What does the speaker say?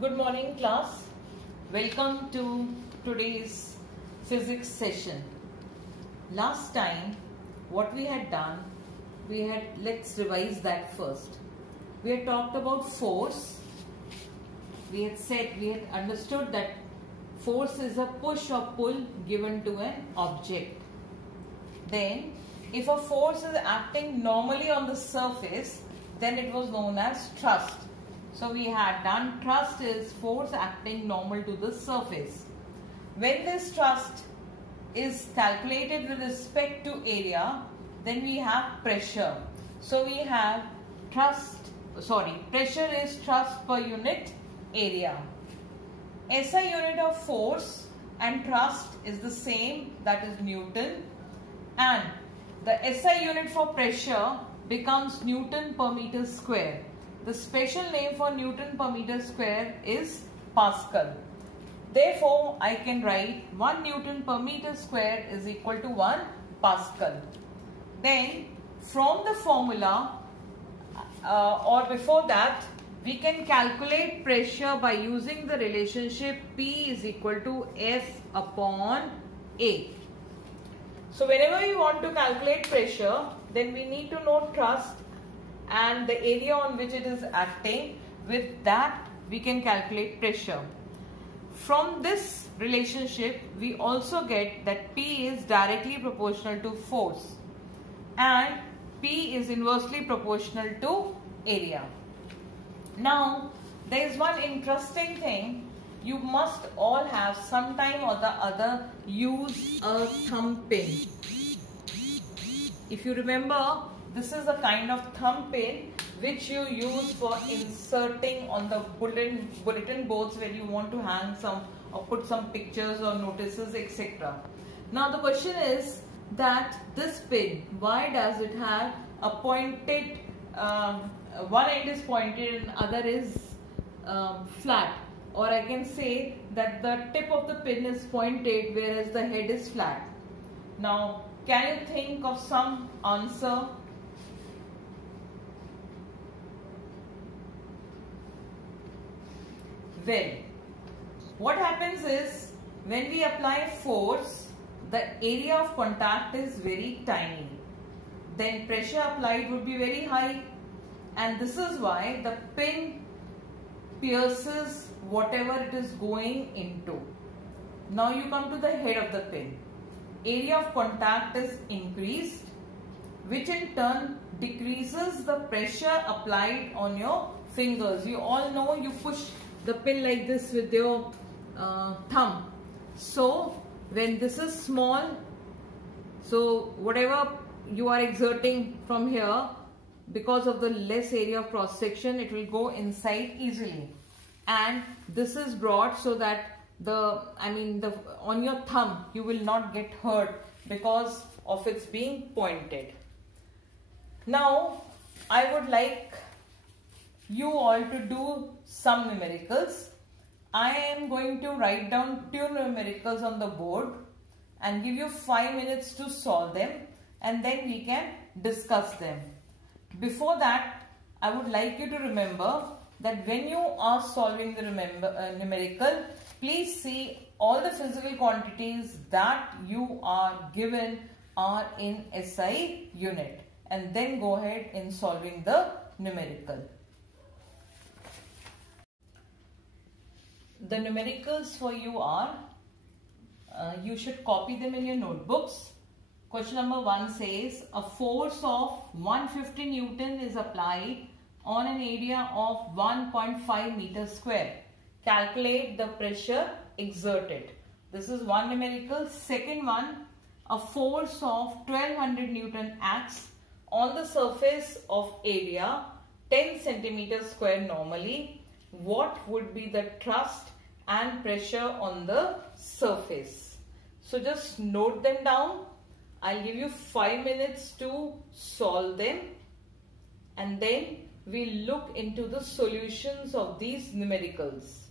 Good morning class. Welcome to today's physics session. Last time what we had done, let's revise that first. We had talked about force. We had understood that force is a push or pull given to an object. Then if a force is acting normally on the surface, then it was known as thrust. So we had done thrust is force acting normal to the surface. When this thrust is calculated with respect to area, then we have pressure. So we have pressure is thrust per unit area. SI unit of force and thrust is the same, that is Newton, and the SI unit for pressure becomes Newton per meter square. The special name for Newton per meter square is Pascal. Therefore, I can write 1 Newton per meter square is equal to 1 Pascal. Then, from the formula or before that, we can calculate pressure by using the relationship P is equal to F upon A. So, whenever you want to calculate pressure, then we need to know thrust and the area on which it is acting. With that we can calculate pressure. From this relationship we also get that P is directly proportional to force and P is inversely proportional to area. Now there is one interesting thing. You must all have sometime or the other use a thumb pin. If you remember, this is a kind of thumb pin which you use for inserting on the bulletin boards where you want to hang some or put some pictures or notices, etc. Now the question is that this pin, why does it have a pointed, one end is pointed and other is flat, or I can say that the tip of the pin is pointed whereas the head is flat. Now can you think of some answer? Well, what happens is when we apply force, the area of contact is very tiny. Then pressure applied would be very high, and this is why the pin pierces whatever it is going into. Now you come to the head of the pin. Area of contact is increased, which in turn decreases the pressure applied on your fingers. You all know you push the pin like this with your thumb. So when this is small, so whatever you are exerting from here, because of the less area of cross section, it will go inside easily. And this is broad so that on your thumb you will not get hurt because of its being pointed. Now I would like you all to do some numericals. I am going to write down 2 numericals on the board and give you 5 minutes to solve them, and then we can discuss them. Before that, I would like you to remember that when you are solving the numerical, please see all the physical quantities that you are given are in SI unit, and then go ahead in solving the numerical. The numericals for you are, you should copy them in your notebooks. Question number 1 says, a force of 150 Newton is applied on an area of 1.5 meters square. Calculate the pressure exerted. This is one numerical. Second one, a force of 1200 Newton acts on the surface of area 10 centimeters square normally. What would be the thrust and pressure on the surface? So just note them down. I'll give you 5 minutes to solve them, and then we'll look into the solutions of these numericals.